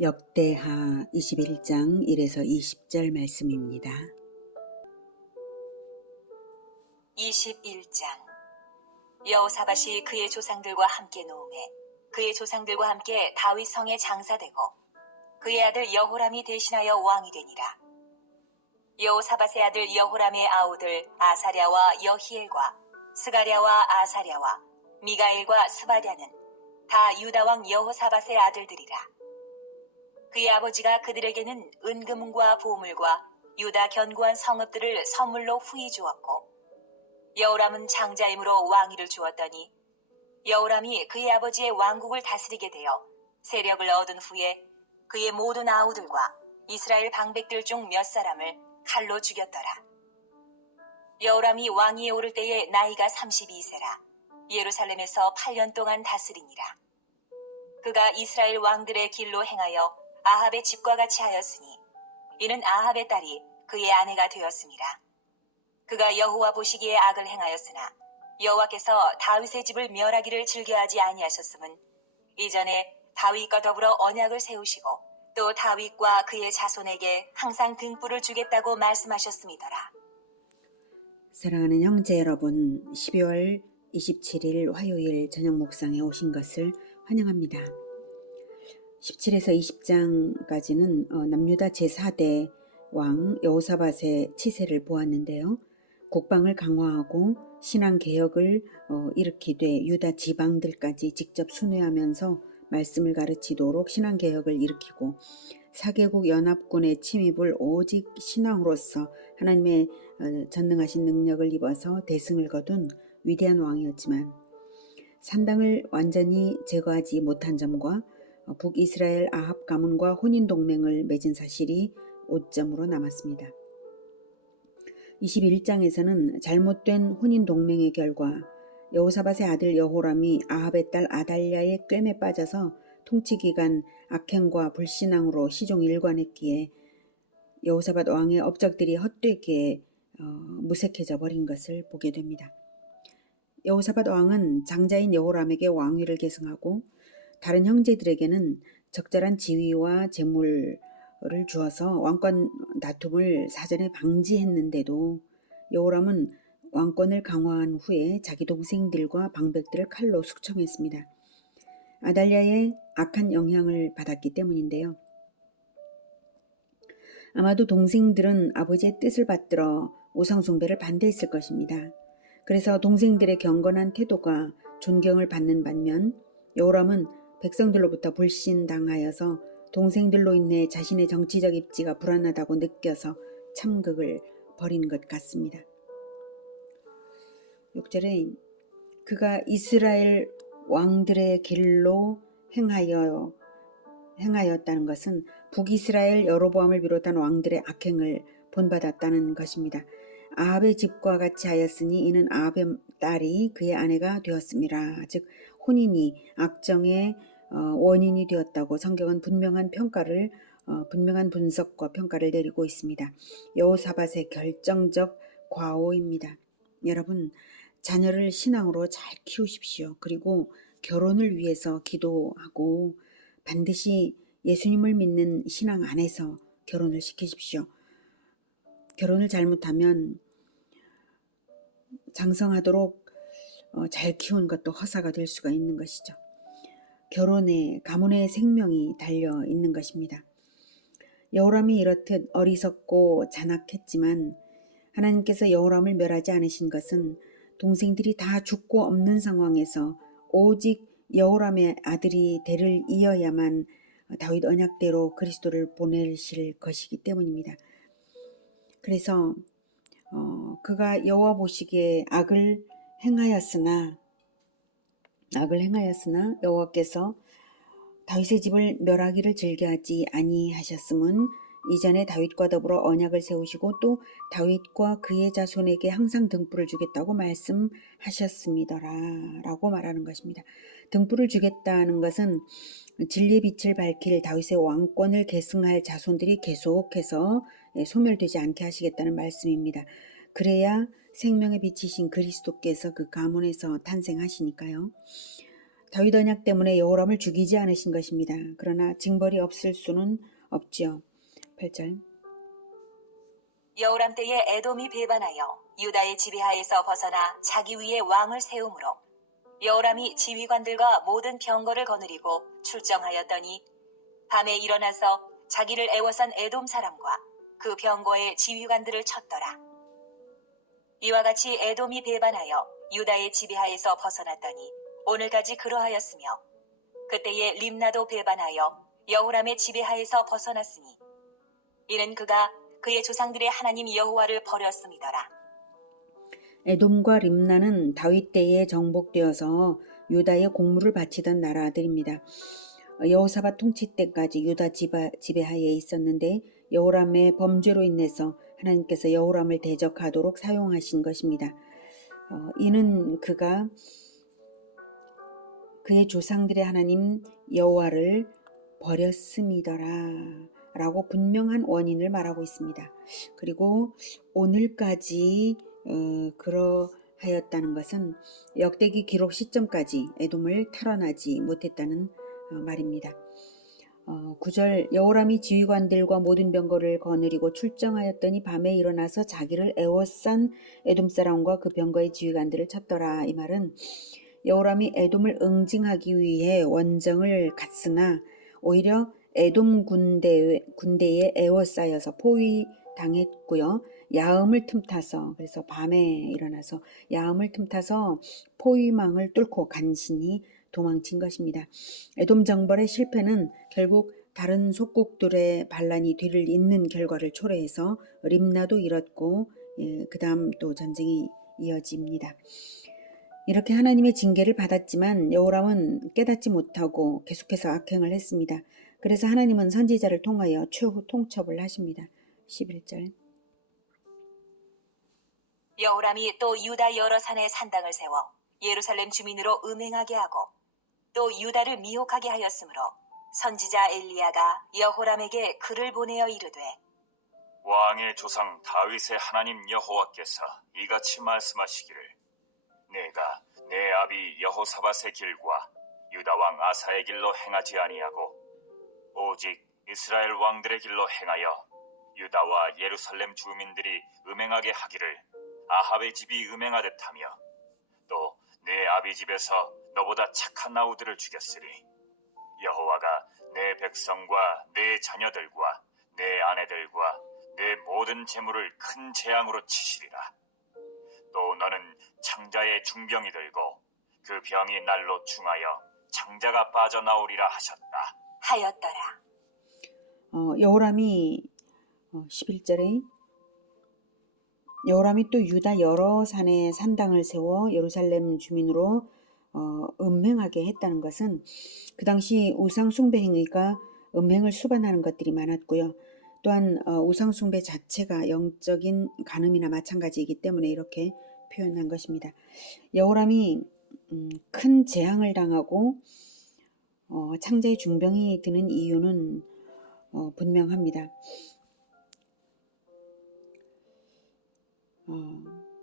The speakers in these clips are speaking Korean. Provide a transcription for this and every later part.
역대하 21장 1에서 20절 말씀입니다. 21장. 여호사밧이 그의 조상들과 함께 노음에 그의 조상들과 함께 다윗 성에 장사되고 그의 아들 여호람이 대신하여 왕이 되니라. 여호사밧의 아들 여호람의 아우들 아사랴와 여히엘과 스가랴와 아사랴와 미가엘과 스바랴는 다 유다 왕 여호사밧의 아들들이라. 그의 아버지가 그들에게는 은금과 보물과 유다 견고한 성읍들을 선물로 후히 주었고 여호람은 장자임으로 왕위를 주었더니 여호람이 그의 아버지의 왕국을 다스리게 되어 세력을 얻은 후에 그의 모든 아우들과 이스라엘 방백들 중 몇 사람을 칼로 죽였더라. 여호람이 왕위에 오를 때에 나이가 32세라. 예루살렘에서 8년 동안 다스리니라. 그가 이스라엘 왕들의 길로 행하여 아합의 집과 같이 하였으니 이는 아합의 딸이 그의 아내가 되었음이라. 그가 여호와 보시기에 악을 행하였으나 여호와께서 다윗의 집을 멸하기를 즐겨하지 아니하셨음은 이전에 다윗과 더불어 언약을 세우시고 또 다윗과 그의 자손에게 항상 등불을 주겠다고 말씀하셨음이더라. 사랑하는 형제 여러분, 12월 27일 화요일 저녁 묵상에 오신 것을 환영합니다. 17에서 20장까지는 남유다 제4대 왕 여호사밧의 치세를 보았는데요. 국방을 강화하고 신앙개혁을 일으키되 유다 지방들까지 직접 순회하면서 말씀을 가르치도록 신앙개혁을 일으키고 4개국 연합군의 침입을 오직 신앙으로서 하나님의 전능하신 능력을 입어서 대승을 거둔 위대한 왕이었지만 산당을 완전히 제거하지 못한 점과 북이스라엘 아합 가문과 혼인동맹을 맺은 사실이 오점으로 남았습니다. 21장에서는 잘못된 혼인동맹의 결과 여호사밧의 아들 여호람이 아합의 딸 아달랴의 꿰매 빠져서 통치기간 악행과 불신앙으로 시종 일관했기에 여호사밧 왕의 업적들이 헛되게 무색해져 버린 것을 보게 됩니다. 여호사밧 왕은 장자인 여호람에게 왕위를 계승하고 다른 형제들에게는 적절한 지위와 재물을 주어서 왕권 다툼을 사전에 방지했는데도 여호람은 왕권을 강화한 후에 자기 동생들과 방백들을 칼로 숙청했습니다. 아달랴의 악한 영향을 받았기 때문인데요. 아마도 동생들은 아버지의 뜻을 받들어 우상숭배를 반대했을 것입니다. 그래서 동생들의 경건한 태도가 존경을 받는 반면 여호람은 백성들로부터 불신당하여서 동생들로 인해 자신의 정치적 입지가 불안하다고 느껴서 참극을 벌인 것 같습니다. 6절에 그가 이스라엘 왕들의 길로 행하였다는 것은 북이스라엘 여로보암을 비롯한 왕들의 악행을 본받았다는 것입니다. 아합의 집과 같이 하였으니 이는 아합의 딸이 그의 아내가 되었음이라. 즉 혼인이 악정의 원인이 되었다고 성경은 분명한 분석과 평가를 내리고 있습니다. 여호사밧의 결정적 과오입니다. 여러분, 자녀를 신앙으로 잘 키우십시오. 그리고 결혼을 위해서 기도하고 반드시 예수님을 믿는 신앙 안에서 결혼을 시키십시오. 결혼을 잘못하면 장성하도록 잘 키운 것도 허사가 될 수가 있는 것이죠. 결혼에 가문의 생명이 달려 있는 것입니다. 여호람이 이렇듯 어리석고 잔악했지만 하나님께서 여호람을 멸하지 않으신 것은 동생들이 다 죽고 없는 상황에서 오직 여호람의 아들이 대를 이어야만 다윗 언약대로 그리스도를 보내실 것이기 때문입니다. 그래서 그가 여호와 보시기에 악을 행하였으나 여호와께서 다윗의 집을 멸하기를 즐겨하지 아니하셨음은 이전에 다윗과 더불어 언약을 세우시고 또 다윗과 그의 자손에게 항상 등불을 주겠다고 말씀하셨습니다라 라고 말하는 것입니다. 등불을 주겠다는 것은 진리의 빛을 밝힐 다윗의 왕권을 계승할 자손들이 계속해서 소멸되지 않게 하시겠다는 말씀입니다. 그래야 생명의 빛이신 그리스도께서 그 가문에서 탄생하시니까요. 다윗 언약 때문에 여호람을 죽이지 않으신 것입니다. 그러나 징벌이 없을 수는 없지요. 8절. 여호람 때에 에돔이 배반하여 유다의 지배하에서 벗어나 자기 위에 왕을 세우므로 여호람이 지휘관들과 모든 병거를 거느리고 출정하였더니 밤에 일어나서 자기를 애워싼 에돔 사람과 그 병거의 지휘관들을 쳤더라. 이와 같이 에돔이 배반하여 유다의 지배하에서 벗어났더니 오늘까지 그러하였으며 그때에 림나도 배반하여 여호람의 지배하에서 벗어났으니 이는 그가 그의 조상들의 하나님 여호와를 버렸음이더라. 에돔과 림나는 다윗 때에 정복되어서 유다의 공물을 바치던 나라들입니다. 여호사밧 통치 때까지 유다 지배하에 있었는데 여호람의 범죄로 인해서 하나님께서 여호람을 대적하도록 사용하신 것입니다. 이는 그가 그의 조상들의 하나님 여호와를 버렸음이더라 라고 분명한 원인을 말하고 있습니다. 그리고 오늘까지 그러하였다는 것은 역대기 기록 시점까지 에돔을 탈환하지 못했다는 말입니다. 9절 여호람이 지휘관들과 모든 병거를 거느리고 출정하였더니 밤에 일어나서 자기를 애워싼 에돔 사람과 그 병거의 지휘관들을 쳤더라. 이 말은 여호람이 에돔을 응징하기 위해 원정을 갔으나 오히려 에돔 군대에 애워싸여서 포위당했고요. 야음을 틈타서 그래서 밤에 일어나서 야음을 틈타서 포위망을 뚫고 간신히 도망친 것입니다. 에돔 정벌의 실패는 결국 다른 속국들의 반란이 뒤를 잇는 결과를 초래해서 림나도 잃었고 그 다음 또 전쟁이 이어집니다. 이렇게 하나님의 징계를 받았지만 여호람은 깨닫지 못하고 계속해서 악행을 했습니다. 그래서 하나님은 선지자를 통하여 최후 통첩을 하십니다. 11절 여호람이 또 유다 여러 산에 산당을 세워 예루살렘 주민으로 음행하게 하고 또 유다를 미혹하게 하였으므로 선지자 엘리야가 여호람에게 글을 보내어 이르되 왕의 조상 다윗의 하나님 여호와께서 이같이 말씀하시기를 내가 내 아비 여호사밧의 길과 유다 왕 아사의 길로 행하지 아니하고 오직 이스라엘 왕들의 길로 행하여 유다와 예루살렘 주민들이 음행하게 하기를 아합의 집이 음행하듯 하며 또 내 아비 집에서 너보다 착한 아우들을 죽였으리 여호와가 내 백성과 내 자녀들과 내 아내들과 내 모든 재물을 큰 재앙으로 치시리라. 또 너는 창자의 중병이 들고 그 병이 날로 중하여 창자가 빠져나오리라 하셨다. 하였더라. 여호람이 11절에 여호람이 또 유다 여러 산에 산당을 세워 예루살렘 주민으로 음행하게 했다는 것은 그 당시 우상 숭배 행위가 음행을 수반하는 것들이 많았고요. 또한 우상 숭배 자체가 영적인 간음이나 마찬가지이기 때문에 이렇게 표현한 것입니다. 여호람이 큰 재앙을 당하고 창자의 중병이 드는 이유는 분명합니다.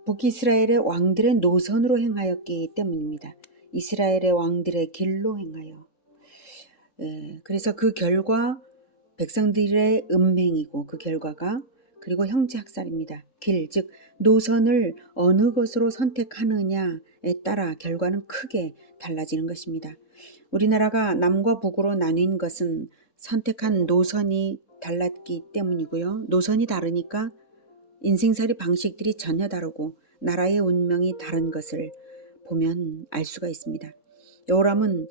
북이스라엘의 왕들의 노선으로 행하였기 때문입니다. 이스라엘의 왕들의 길로 행하여. 그래서 그 결과 백성들의 음행이고 그 결과가 그리고 형제학살입니다. 길, 즉 노선을 어느 것으로 선택하느냐에 따라 결과는 크게 달라지는 것입니다. 우리나라가 남과 북으로 나뉜 것은 선택한 노선이 달랐기 때문이고요. 노선이 다르니까 인생살이 방식들이 전혀 다르고 나라의 운명이 다른 것을 보면 알 수가 있습니다. 여호람은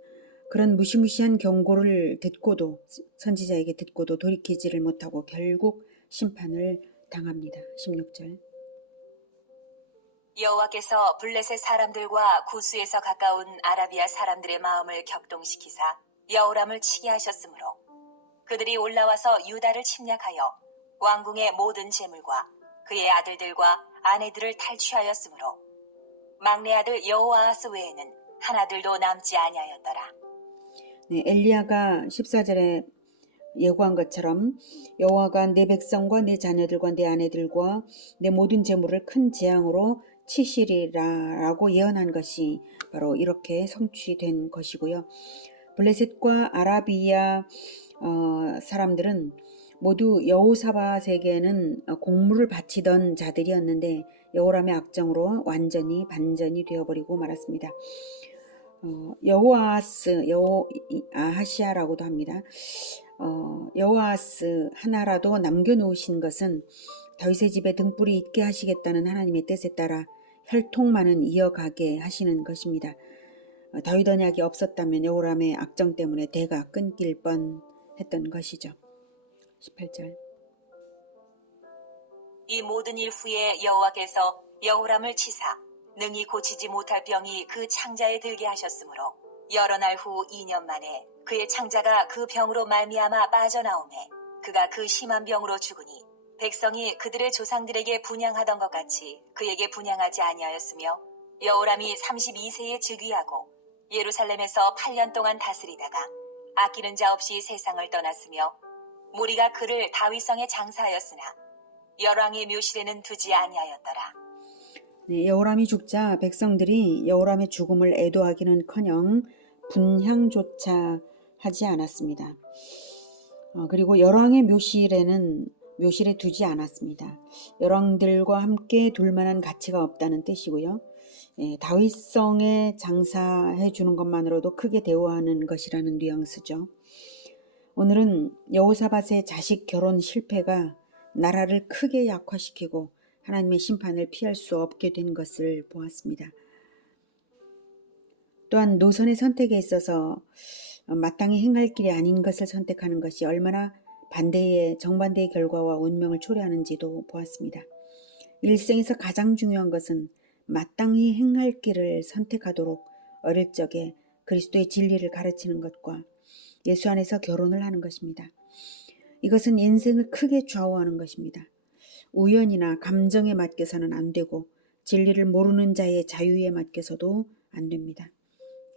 그런 무시무시한 경고를 듣고도 선지자에게 듣고도 돌이키지를 못하고 결국 심판을 당합니다. 16절 여호와께서 블레셋 사람들과 구스에서 가까운 아라비아 사람들의 마음을 격동시키사 여호람을 치게 하셨으므로 그들이 올라와서 유다를 침략하여 왕궁의 모든 재물과 그의 아들들과 아내들을 탈취하였으므로 막내 아들 여호아하스 외에는 하나들도 남지 아니하였더라. 네, 엘리야가 14절에 예고한 것처럼 여호와가 내 백성과 내 자녀들과 내 아내들과 내 모든 재물을 큰 재앙으로 치시리라 라고 예언한 것이 바로 이렇게 성취된 것이고요. 블레셋과 아라비아 사람들은 모두 여호사밧에게는 공물을 바치던 자들이었는데 여호람의 악정으로 완전히 반전이 되어버리고 말았습니다. 아하시아라고도 합니다. 여호아스 하나라도 남겨놓으신 것은 다윗의 집에 등불이 있게 하시겠다는 하나님의 뜻에 따라 혈통만은 이어가게 하시는 것입니다. 다윗 언약이 없었다면 여호람의 악정 때문에 대가 끊길 뻔했던 것이죠. 18절. 이 모든 일 후에 여호와께서 여호람을 치사 능히 고치지 못할 병이 그 창자에 들게 하셨으므로 여러 날 후 2년 만에 그의 창자가 그 병으로 말미암아 빠져나오매 그가 그 심한 병으로 죽으니 백성이 그들의 조상들에게 분향하던 것 같이 그에게 분향하지 아니하였으며 여호람이 32세에 즉위하고 예루살렘에서 8년 동안 다스리다가 아끼는 자 없이 세상을 떠났으며 무리가 그를 다윗성에 장사하였으나 열왕의 묘실에는 두지 아니하였더라. 네, 여호람이 죽자 백성들이 여호람의 죽음을 애도하기는커녕 분향조차 하지 않았습니다. 그리고 열왕의 묘실에 두지 않았습니다. 열왕들과 함께 둘 만한 가치가 없다는 뜻이고요. 다윗성에 장사해 주는 것만으로도 크게 대우하는 것이라는 뉘앙스죠. 오늘은 여호사밧의 자식 결혼 실패가 나라를 크게 약화시키고 하나님의 심판을 피할 수 없게 된 것을 보았습니다. 또한 노선의 선택에 있어서 마땅히 행할 길이 아닌 것을 선택하는 것이 얼마나 정반대의 결과와 운명을 초래하는지도 보았습니다. 일생에서 가장 중요한 것은 마땅히 행할 길을 선택하도록 어릴 적에 그리스도의 진리를 가르치는 것과 예수 안에서 결혼을 하는 것입니다. 이것은 인생을 크게 좌우하는 것입니다. 우연이나 감정에 맡겨서는 안 되고 진리를 모르는 자의 자유에 맡겨서도 안 됩니다.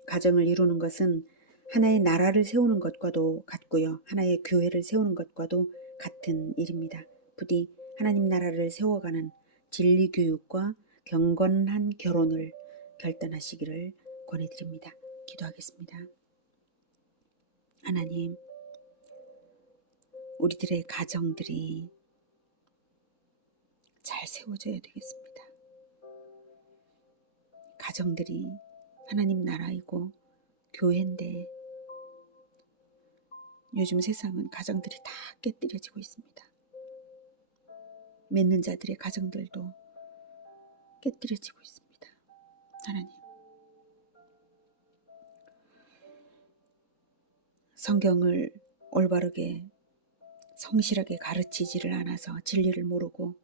가정을 이루는 것은 하나의 나라를 세우는 것과도 같고요. 하나의 교회를 세우는 것과도 같은 일입니다. 부디 하나님 나라를 세워가는 진리 교육과 경건한 결혼을 결단하시기를 권해드립니다. 기도하겠습니다. 하나님, 우리들의 가정들이 잘 세워져야 되겠습니다. 가정들이 하나님 나라이고 교회인데 요즘 세상은 가정들이 다 깨뜨려지고 있습니다. 믿는 자들의 가정들도 깨뜨려지고 있습니다. 하나님, 성경을 올바르게 성실하게 가르치지를 않아서 진리를 모르고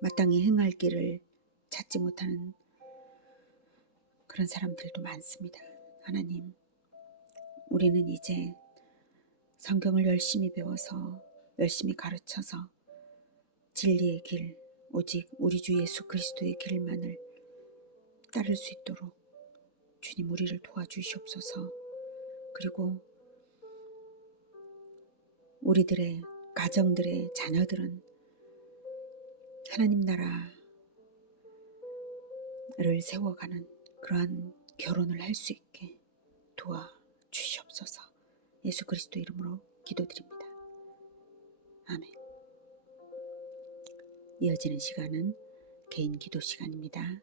마땅히 행할 길을 찾지 못하는 그런 사람들도 많습니다. 하나님, 우리는 이제 성경을 열심히 배워서 열심히 가르쳐서 진리의 길, 오직 우리 주 예수 그리스도의 길만을 따를 수 있도록 주님 우리를 도와주시옵소서. 그리고 우리들의 가정들의 자녀들은 하나님 나라를 세워가는 그러한 결혼을 할 수 있게 도와주시옵소서. 예수 그리스도 이름으로 기도드립니다. 아멘. 이어지는 시간은 개인 기도 시간입니다.